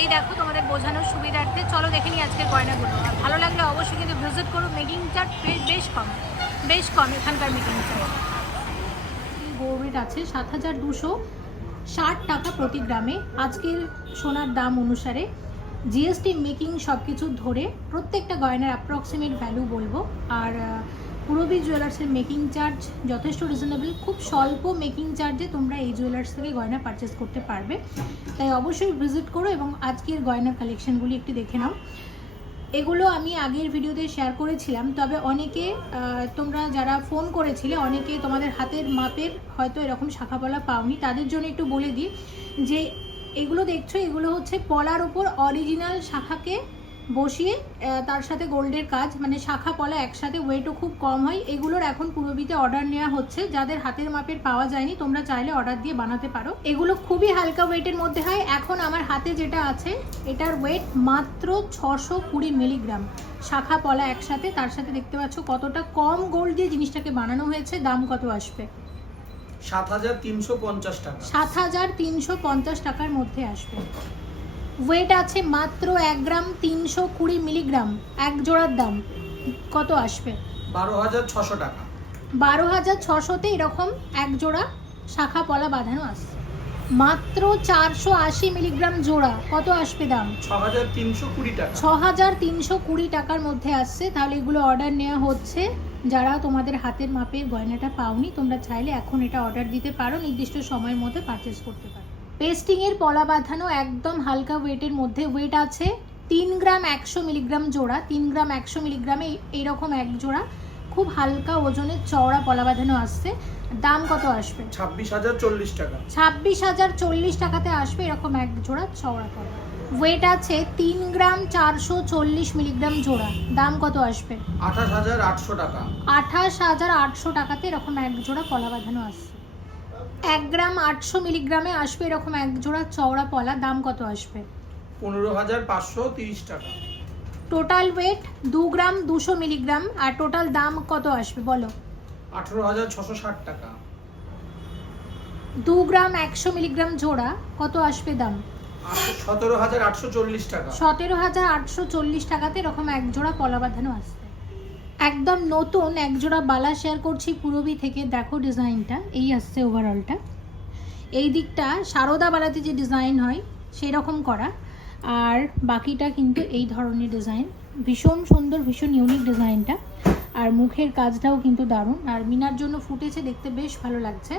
এই দেখো তোমাদের বোঝানোর সুবিধার্থে। চলো দেখে নিই আজকের গয়নাগুলো। আর ভালো লাগলে অবশ্যই কিন্তু ভিজিট করো। মেকিং চার্ট বেশ বেশ কম। বেশ কম এখানকার মেকিং গোল্ড আছে সাত হাজার দুশো ষাট টাকা প্রতি গ্রামে। আজকের সোনার দাম অনুসারে জিএসটি মেকিং সব কিছু ধরে প্রত্যেকটা গয়নার অ্যাপ্রক্সিমেট ভ্যালু বলব। আর পূরবী জুয়েলার্সের মেকিং চার্জ যথেষ্ট রিজনেবল খুব স্বল্প মেকিং চার্জে তোমরা এই জুয়েলার্স থেকে গয়না পারচেস করতে পারবে। তাই অবশ্যই ভিজিট করো এবং আজকের গয়নার কালেকশনগুলি একটু দেখে নাও। এগুলো আমি আগের ভিডিওতে শেয়ার করেছিলাম, তবে অনেকে তোমরা যারা ফোন করেছিলে, অনেকে তোমাদের হাতের মাপের হয়তো এরকম শাখা পলা পাওনি, তাদের জন্য একটু বলে দিই যে এগুলো দেখছ, এগুলো হচ্ছে পলার ওপর অরিজিনাল শাখাকে বসিয়ে তার সাথে গোল্ডের কাজ মানে শাখা পলা একসাথে ওয়েটও খুব কম হয়। এগুলোর এখন পূরবীতে অর্ডার নেওয়া হচ্ছে। যাদের হাতের মাপের পাওয়া যায়নি তোমরা চাইলে অর্ডার দিয়ে বানাতে পারো। এগুলো খুবই হালকা ওয়েটের মধ্যে হয়। এখন আমার হাতে যেটা আছে এটার ওয়েট মাত্র ছশো কুড়ি মিলিগ্রাম। শাখা পলা একসাথে তার সাথে দেখতে পাচ্ছ কতটা কম গোল্ড দিয়ে জিনিসটাকে বানানো হয়েছে দাম কত আসবে? সাত হাজার তিনশো পঞ্চাশ টাকা। সাত হাজার তিনশো পঞ্চাশ টাকার মধ্যে আসবে। ওয়েট আছে মাত্র এক গ্রাম তিনশো কুড়ি মিলিগ্রাম এক জোড়ার দাম। কত আসবে? বারো হাজার ছশো টাকা। বারো হাজার ছশোতে এরকম এক জোড়া শাখা পলা বাঁধানো আসছে মাত্র চারশো আশি মিলিগ্রাম জোড়া কত আসবে দাম? ছ হাজার তিনশো কুড়ি টাকা। ছ হাজার তিনশো কুড়ি টাকার মধ্যে আসছে। তাহলে এগুলো অর্ডার নেওয়া হচ্ছে। যারা তোমাদের হাতের মাপের গয়নাটা পাওনি তোমরা চাইলে এখন এটা অর্ডার দিতে পারো। নির্দিষ্ট সময়ের মধ্যে পারচেস করতে পারো। পেস্টিংয়ের পলা বাঁধানো একদম হালকা ওয়েটের মধ্যে ওয়েট আছে। তিন গ্রাম একশো মিলিগ্রাম জোড়া তিন গ্রাম একশো মিলিগ্রামে এইরকম এক জোড়া। খুব হালকা ওজনের চওড়া পলা বাঁধানো আসছে। দাম কত আসবে? ছাব্বিশ হাজার চল্লিশ টাকা। ছাব্বিশ হাজার চল্লিশ টাকাতে আসবে এরকম এক জোড়া চওড়া পলা। ওয়েট আছে তিন গ্রাম চারশো চল্লিশ মিলিগ্রাম জোড়া। দাম কত আসবে? আঠাশ হাজার আটশো টাকা। আঠাশ হাজার আটশো টাকাতে এরকম এক জোড়া পলা বাঁধানো আসছে। এক গ্রাম আটশো মিলিগ্রামে আসবে এরকম এক জোড়া চওড়া পলা দাম কত আসবে? পনেরো হাজার পাঁচশো তিরিশ টাকা। টোটাল ওয়েট দু গ্রাম দুশো মিলিগ্রাম আর টোটাল দাম কত আসবে বলো? আঠেরো হাজার ছশো ষাট টাকা। দু গ্রাম একশো মিলিগ্রাম জোড়া কত আসবে দাম? সতেরো হাজার আটশো চল্লিশ টাকা। সতেরো হাজার আটশো চল্লিশ টাকাতে এরকম এক জোড়া পলা বাঁধানো আসবে একদম নতুন এক জোড়া বালা শেয়ার করছি পুরবি থেকে। দেখো ডিজাইনটা এই আসছে ওভারঅলটা এই দিকটা সারদা বালাতে যে ডিজাইন হয় সেই রকম করা। আর বাকিটা কিন্তু এই ধরনের ডিজাইন ভীষণ সুন্দর, ভীষণ ইউনিক ডিজাইনটা আর মুখের কাজটাও কিন্তু দারুণ। আর মিনার জন্য ফুটেছে, দেখতে বেশ ভালো লাগছে।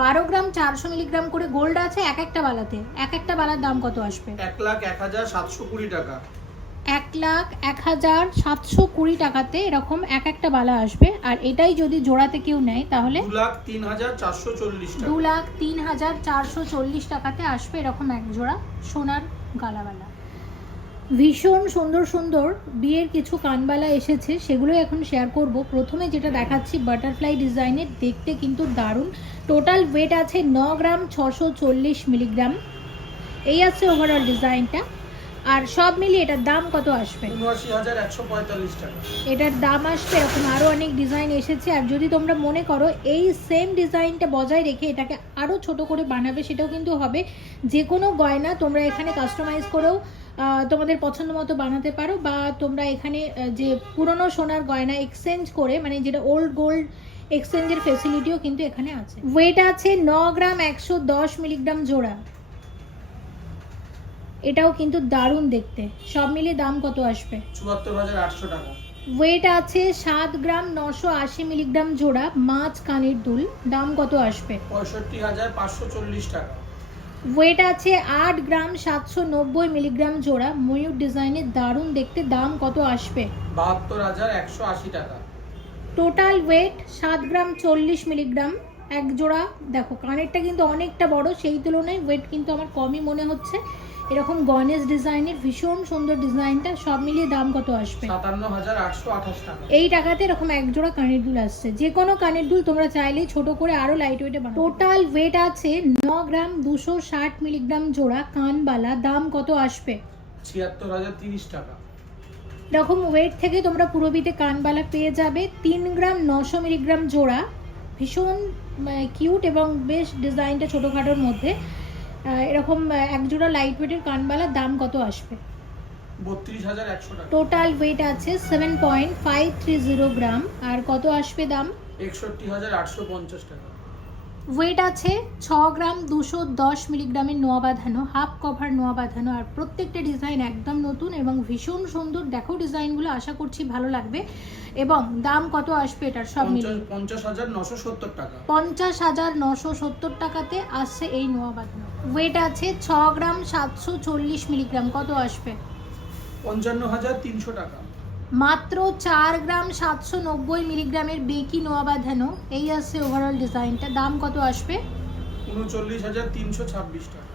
বারো গ্রাম, চারশো মিলিগ্রাম করে গোল্ড আছে এক একটা বালাতে। এক একটা বালার দাম কত আসবে? এক লাখ এক হাজার সাতশো কুড়ি টাকা। এক লাখ এক হাজার সাতশো কুড়ি টাকাতে এরকম এক একটা বালা আসবে। আর এটাই যদি জোড়াতে কেউ নেয় তাহলে দু লাখ তিন হাজার চারশো চল্লিশ দু লাখ তিন হাজার চারশো চল্লিশ টাকাতে আসবে এরকম এক জোড়া সোনার গালাবালা। ভীষণ সুন্দর সুন্দর বিয়ের কিছু কানবালা এসেছে সেগুলো এখন শেয়ার করব। প্রথমে যেটা দেখাচ্ছি বাটারফ্লাই ডিজাইনের দেখতে কিন্তু দারুণ। টোটাল ওয়েট আছে ন গ্রাম ছশো চল্লিশ মিলিগ্রাম এই আছে ওভারঅল ডিজাইনটা আর সব মিলিয়ে এটার দাম কত আসবে? এটার দাম আসবে এরকম আরও অনেক ডিজাইন এসেছে। আর যদি তোমরা মনে করো এই সেম ডিজাইনটা বজায় রেখে এটাকে আরও ছোট করে বানাবে সেটাও কিন্তু হবে। যে কোনো গয়না তোমরা এখানে কাস্টমাইজ করেও তোমাদের পছন্দ মতো বানাতে পারো বা তোমরা এখানে যে পুরনো সোনার গয়না এক্সচেঞ্জ করে মানে যেটা ওল্ড গোল্ড এক্সচেঞ্জের ফেসিলিটিও কিন্তু এখানে আছে। ওয়েট আছে ন গ্রাম একশো দশ মিলিগ্রাম জোড়া। এটাও কিন্তু দারুণ দেখতে। সব মিলিয়ে দাম কত আসবে? চুয়াত্তর হাজার আটশো টাকা। ওয়েট আছে সাত গ্রাম নশো আশি মিলিগ্রাম জোড়া মাছ কানের দুল। দাম কত আসবে? পঁয়ষট্টি হাজার পাঁচশো চল্লিশ টাকা। ওয়েট আছে আট গ্রাম সাতশো নব্বই মিলিগ্রাম জোড়া ময়ূর ডিজাইনের দারুণ দেখতে। দাম কত আসবে? বাহাত্তর হাজার একশো আশি টাকা। টোটাল ওয়েট সাত গ্রাম চল্লিশ মিলিগ্রাম। এক জোড়া দেখো কানেরটা কিন্তু অনেকটা বড় সেই তুলনায় ওয়েট কিন্তু আমার কমই মনে হচ্ছে। এরকম গণেশ ডিজাইনের ভীষণ সুন্দর ডিজাইনটা সব মিলিয়ে দাম কত আসবে? সাতান্ন হাজার আটশো আঠাশ টাকা। এই টাকাতে এরকম এক জোড়া কানের দুল আসছে। যে কোনো কানের দুল তোমরা চাইলেই ছোট করে আরও লাইট ওয়েটে বানাও টোটাল ওয়েট আছে ন গ্রাম দুশো ষাট মিলিগ্রাম জোড়া কানবালা দাম কত আসবে? ছিয়াত্তর হাজার তিরিশ টাকা। এরকম ওয়েট থেকে তোমরা পুরোবিতে কানবালা পেয়ে যাবে। তিন গ্রাম নশো মিলিগ্রাম জোড়া ভীষণ কিউট এবং বেশ ডিজাইনটা ছোটোখাটোর মধ্যে। এরকম একজোড়া এক জোড়া লাইট ওয়েটের কানবালার দাম কত আসবে? টোটাল ওয়েট আছে seven point five three zero gram আর কত আসবে দাম? একষট্টি হাজার আটশো পঞ্চাশ টাকা। ওয়েট আছে ছ গ্রাম দুশো দশ মিলিগ্রামের নোয়া বাঁধানো হাফ কভার নোয়া বাঁধানো আর প্রত্যেকটা ডিজাইন একদম নতুন এবং ভীষণ সুন্দর। দেখো ডিজাইনগুলো আশা করছি ভালো লাগবে। এবং দাম কত আসবে এটার সব মিলিয়ে? পঞ্চাশ- পঞ্চাশ হাজার নশো সত্তর টাকা। পঞ্চাশ হাজার নশো সত্তর টাকাতে আসছে এই নোয়া বাঁধানো। ওয়েট আছে ছ গ্রাম সাতশো চল্লিশ মিলিগ্রাম কত আসবে? পঞ্চান্ন হাজার তিনশো টাকা। মাত্র চার গ্রাম সাতশো নব্বই মিলিগ্রামের বেকি নোয়া বাঁধানো এই আসছে ওভারঅল ডিজাইনটা দাম কত আসবে? উনচল্লিশ হাজার তিনশো ছাব্বিশ টাকা।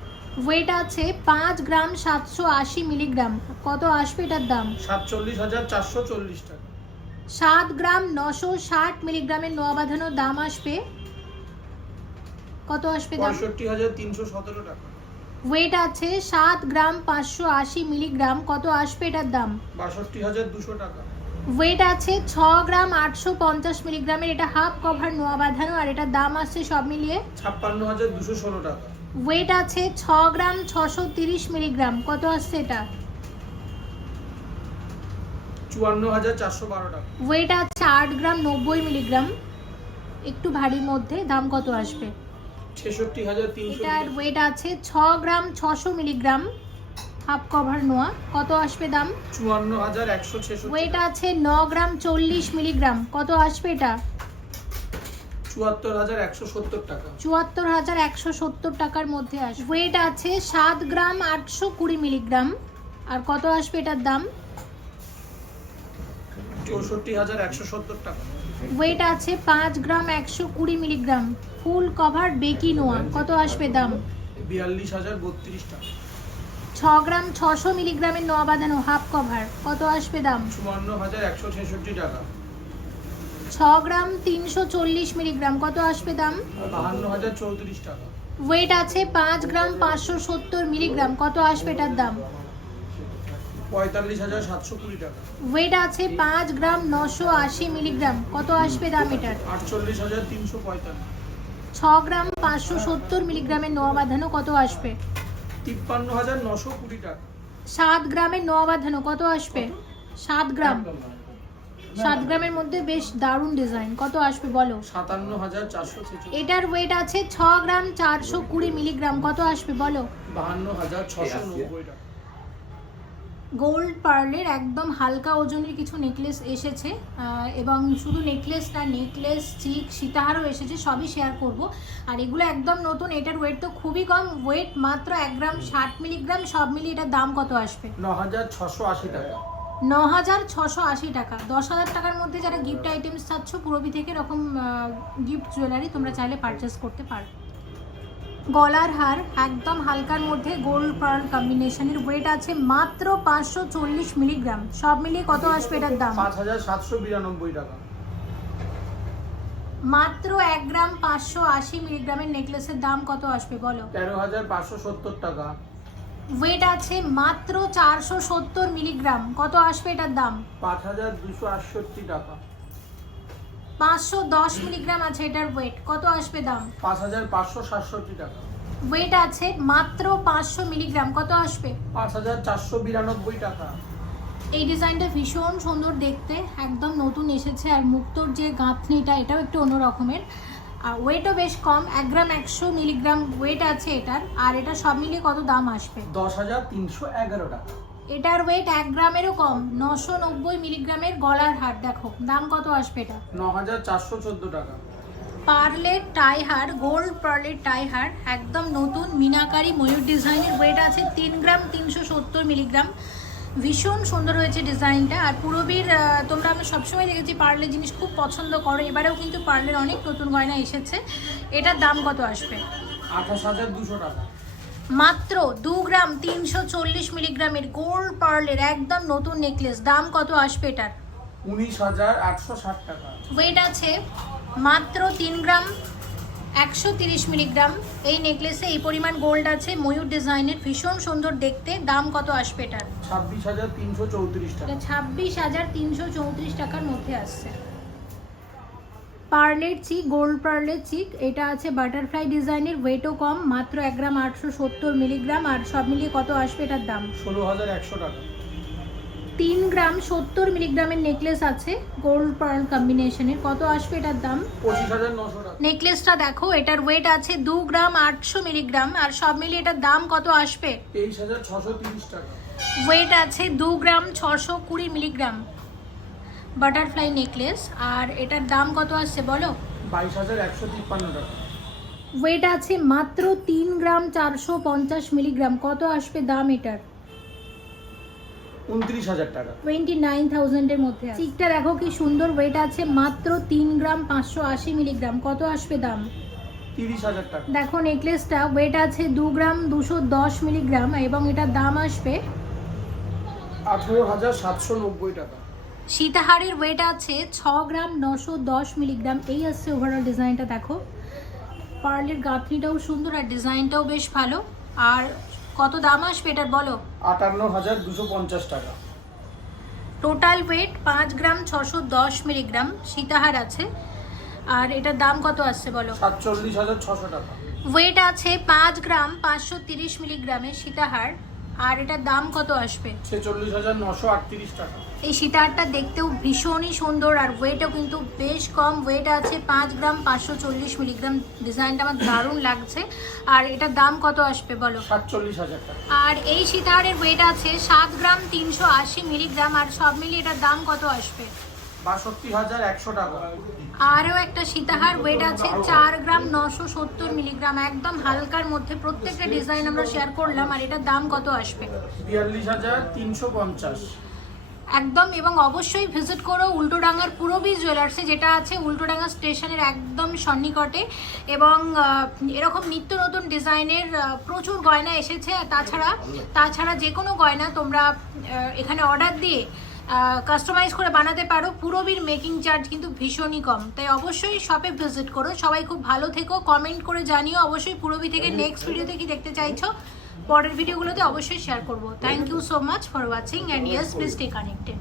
ওয়েট আছে পাঁচ গ্রাম সাতশো আশি মিলিগ্রাম। কত আসবে এটার দাম? সাতচল্লিশ হাজার চারশো চল্লিশ টাকা। সাত গ্রাম নশো ষাট মিলিগ্রামের নোয়া বাঁধানোর দাম আসবে। কত আসবে দাম? পঁয়ষট্টি হাজার তিনশো সতেরো টাকা। ওয়েট আছে সাত গ্রাম পাঁচশো আশি মিলিগ্রাম। কত আসবে এটার দাম? বাষট্টি হাজার দুশো টাকা। ওয়েট আছে ছ গ্রাম আটশো পঞ্চাশ মিলিগ্রামের। এটা হাফ কভার নোয়া বাঁধানো আর এটার দাম আসছে সব মিলিয়ে? ছাপ্পান্ন হাজার দুশো ষোলো টাকা। ওয়েট আছে ছ গ্রাম ছশো তিরিশ মিলিগ্রাম। কত আসছে এটা? চুয়ান্ন হাজার চারশো বারো টাকা। ওয়েট আছে আট গ্রাম নব্বই মিলিগ্রাম। একটু ভারীর মধ্যে দাম কত আসবে? এটার ওয়েট আছে ছ গ্রাম ছশো মিলিগ্রাম। হাফ কভার নোয়া। কত আসবে দাম? চুয়ান্ন হাজার একশো ছেষট্টি ওয়েট আছে ন গ্রাম চল্লিশ মিলিগ্রাম। কত আসবে এটা? চুয়াত্তর হাজার একশো সত্তর টাকা। চুয়াত্তর হাজার একশো সত্তর টাকার মধ্যে আসবে। ওয়েট আছে সাত গ্রাম আটশো কুড়ি মিলিগ্রাম। আর কত আসবে এটার দাম? চৌষট্টি হাজার একশো সত্তর টাকা। ওয়েট আছে পাঁচ গ্রাম একশো কুড়ি মিলিগ্রাম। ফুল কভার বেকি নোয়া কত আসবে দাম? বিয়াল্লিশ হাজার বত্রিশ টাকা ছ গ্রাম ছশো মিলিগ্রামের নোয়া বাঁধানো হাফ কভার কত আসবে দাম? চুয়ান্ন হাজার একশো ছেষট্টি টাকা। ছ গ্রাম তিনশো চল্লিশ মিলিগ্রাম কত আসবে দাম? বাহান্ন হাজার চৌত্রিশ টাকা ওয়েট আছে পাঁচ গ্রাম পাঁচশো সত্তর মিলিগ্রাম কত আসবে এটার দাম? পঁয়তাল্লিশ হাজার সাতশো কুড়ি টাকা। ওয়েট আছে পাঁচ গ্রাম নশো আশি মিলিগ্রাম কত আসবে দাম এটার? আটচল্লিশ হাজার তিনশো পঁয়তাল্লিশ। ছ গ্রাম পাঁচশো সত্তর মিলিগ্রামের নোয়া বাঁধানো কত আসবে? তিপ্পান্ন হাজার নশো কুড়ি টাকা। সাত গ্রামের নোয়া বাঁধানো কত আসবে? সাত গ্রাম সাত গ্রামের মধ্যে বেশ দারুণ ডিজাইন। কত আসবে বলো? সাতান্ন হাজার চারশো এটার ওয়েট আছে ছ গ্রাম চারশো কুড়ি মিলিগ্রাম। কত আসবে বলো? বাহান্ন হাজার ছশো নব্বই টাকা। গোল্ড পার্লের একদম হালকা ওজনের কিছু নেকলেস এসেছে এবং শুধু নেকলেস না নেকলেস চিক সীতাহারও এসেছে সবই শেয়ার করব। আর এগুলো একদম নতুন এটার ওয়েট তো খুবই কম ওয়েট মাত্র এক গ্রাম ষাট মিলিগ্রাম সব মিলিয়ে এটার দাম কত আসবে? ন হাজার ছশো আশি টাকা। ন হাজার ছশো আশি টাকা। দশ হাজার টাকার মধ্যে যারা গিফট আইটেমস চাচ্ছ পুরবি থেকে এরকম গিফট জুয়েলারি তোমরা চাইলে পারচেস করতে পারো। গলার হার একদম হালকার মধ্যে গোল্ড পার্ল কম্বিনেশনের ওয়েট আছে মাত্র পাঁচশো চল্লিশ মিলিগ্রাম। সব মিলিয়ে কত আসবে এটার দাম? পাঁচ হাজার সাতশো বিরানব্বই টাকা। মাত্র এক গ্রাম পাঁচশো আশি মিলিগ্রামের নেকলেসের দাম কত আসবে বলো? তেরো হাজার পাঁচশো সত্তর টাকা। ওয়েট আছে মাত্র চারশো সত্তর মিলিগ্রাম। কত আসবে এটার দাম? পাঁচ হাজার দুশো আটষট্টি টাকা। পাঁচশো দশ মিলিগ্রাম আছে এটার ওয়েট কত আসবে দাম? পাঁচ হাজার পাঁচশো সাতষট্টি টাকা। ওয়েট আছে মাত্র পাঁচশো মিলিগ্রাম। কত আসবে? পাঁচ হাজার চারশো বিরানব্বই টাকা। এই ডিজাইনটা ভীষণ সুন্দর দেখতে একদম নতুন এসেছে আর মুক্তোর যে গাঁথনিটা এটাও একটু অন্য রকমের। আর ওয়েটও বেশ কম এক গ্রাম একশো মিলিগ্রাম ওয়েট আছে এটার। আর এটা সব মিলিয়ে কত দাম আসবে? দশ হাজার তিনশো এগারো টাকা। এটার ওয়েট এক গ্রামেরও কম। নশো নব্বই মিলিগ্রামের গলার হার দেখো। দাম কত আসবে এটা? ন হাজার চারশো চোদ্দ টাকা। পার্লের টাই হার গোল্ড পার্লের টাই হার একদম নতুন মিনাকারি ময়ূর ডিজাইনের ওয়েট আছে তিন গ্রাম তিনশো সত্তর মিলিগ্রাম। ভীষণ সুন্দর হয়েছে ডিজাইনটা। আর পুরবীর তোমরা আমি সবসময় দেখেছি পার্লের জিনিস খুব পছন্দ করো। এবারেও কিন্তু পার্লের অনেক নতুন গয়না এসেছে। এটার দাম কত আসবে? আঠাশ হাজার দুশো টাকা। মাত্র দু গ্রাম তিনশো চল্লিশ মিলিগ্রামের গোল্ড পার্লের একদম নতুন নেকলেস দাম কত আসবে এটার? উনিশ হাজার আটশো ষাট টাকা। ওয়েট আছে মাত্র তিন গ্রাম একশো তিরিশ মিলিগ্রাম। এই নেকলেসে এই পরিমাণ গোল্ড আছে ময়ূর ডিজাইনের ভীষণ সুন্দর দেখতে দাম কত আসবে এটার? ছাব্বিশ হাজার তিনশো চৌত্রিশ টাকা। ছাব্বিশ হাজার তিনশো চৌত্রিশ টাকার মধ্যে আসছে। পার্লের চিক গোল্ড পার্লের চিক এটা আছে বাটারফ্লাই ডিজাইনের ওয়েটও কম মাত্র এক গ্রাম আটশো সত্তর মিলিগ্রাম আর সব মিলিয়ে কত আসবে এটার দাম? ষোলো হাজার একশো টাকা। তিন গ্রাম সত্তর মিলিগ্রামের নেকলেস আছে গোল্ড পার্ল কম্বিনেশনের কত আসবে এটার দাম? নেকলেসটা দেখো এটার ওয়েট আছে দু গ্রাম আটশো মিলিগ্রাম আর সব মিলিয়ে এটার দাম কত আসবে? তেইশ হাজার ছশো তিরিশ টাকা। ওয়েট আছে দু গ্রাম ছশো কুড়ি মিলিগ্রাম। বাটারফ্লাই নেকলেস আর এটার দাম কত আসছে বলো? বাইশ হাজার একশো তিপ্পান্ন টাকা। ওয়েট আছে মাত্র তিন গ্রাম চারশো পঞ্চাশ মিলিগ্রাম। কত আসবে দাম এটার? উনত্রিশ হাজার টাকা। টোয়েন্টি নাইন থাউজেন্ডের মধ্যে চিকটা দেখো কি সুন্দর ওয়েট আছে মাত্র তিন গ্রাম পাঁচশো আশি মিলিগ্রাম। কত আসবে দাম? তিরিশ হাজার টাকা। দেখো নেকলেসটা ওয়েট আছে দু গ্রাম দুশো দশ মিলিগ্রাম এবং এটার দাম আসবে আঠেরো হাজার সাতশো নব্বই টাকা। সীতাহারের ওয়েট আছে ছ গ্রাম নশো দশ মিলিগ্রাম। এই আসছে ওভারঅল ডিজাইনটা দেখো। পার্লের গাঁথনিটাও সুন্দর আর ডিজাইনটাও বেশ ভালো। আর কত দাম আসবে এটার বলো? আটান্ন হাজার দুশো পঞ্চাশ টাকা। টোটাল ওয়েট পাঁচ গ্রাম ছশো দশ মিলিগ্রাম। সীতাহার আছে। আর এটার দাম কত আসছে বলো? সাতচল্লিশ হাজার ছশো টাকা। ওয়েট আছে পাঁচ গ্রাম পাঁচশো তিরিশ মিলিগ্রামের সীতাহার। আর এটার দাম কত আসবে? ছেচল্লিশ হাজার নশো আটত্রিশ টাকা। এই সীতাহারটা দেখতেও ভীষণই সুন্দর আর ওয়েটও কিন্তু বেশ কম। ওয়েট আছে পাঁচ গ্রাম পাঁচশো চল্লিশ মিলিগ্রাম। ডিজাইনটা আমার দারুণ লাগছে। আর এটার দাম কত আসবে বলো? সাতচল্লিশ হাজার আর এই সীতাহারের ওয়েট আছে সাত গ্রাম তিনশো আশি মিলিগ্রাম। আর সব মিলিয়ে এটার দাম কত আসবে? আরও একটা সীতাহার ওয়েট আছে চার গ্রাম নশো সত্তর মিলিগ্রাম। একদম হালকার মধ্যে প্রত্যেকটা ডিজাইন আমরা শেয়ার করলাম। আর এটার দাম কত আসবে? বিয়াল্লিশ হাজার তিনশো পঞ্চাশ। একদম এবং অবশ্যই ভিজিট করো উল্টোডাঙ্গার পুরবি জুয়েলার্সে যেটা আছে উল্টোডাঙ্গা স্টেশনের একদম সন্নিকটে। এবং এরকম নিত্য নতুন ডিজাইনের প্রচুর গয়না এসেছে। তাছাড়া তাছাড়া যে কোনো গয়না তোমরা এখানে অর্ডার দিয়ে কাস্টমাইজ করে বানাতে পারো। পুরবির মেকিং চার্জ কিন্তু ভীষণই কম। তাই অবশ্যই শপে ভিজিট করো। সবাই খুব ভালো থেকো। কমেন্ট করে জানিও। অবশ্যই পুরবি থেকে নেক্সট ভিডিওতে কি দেখতে চাইছো? পরের ভিডিওগুলোতে অবশ্যই শেয়ার করব। Thank you so much for watching and yes please stay connected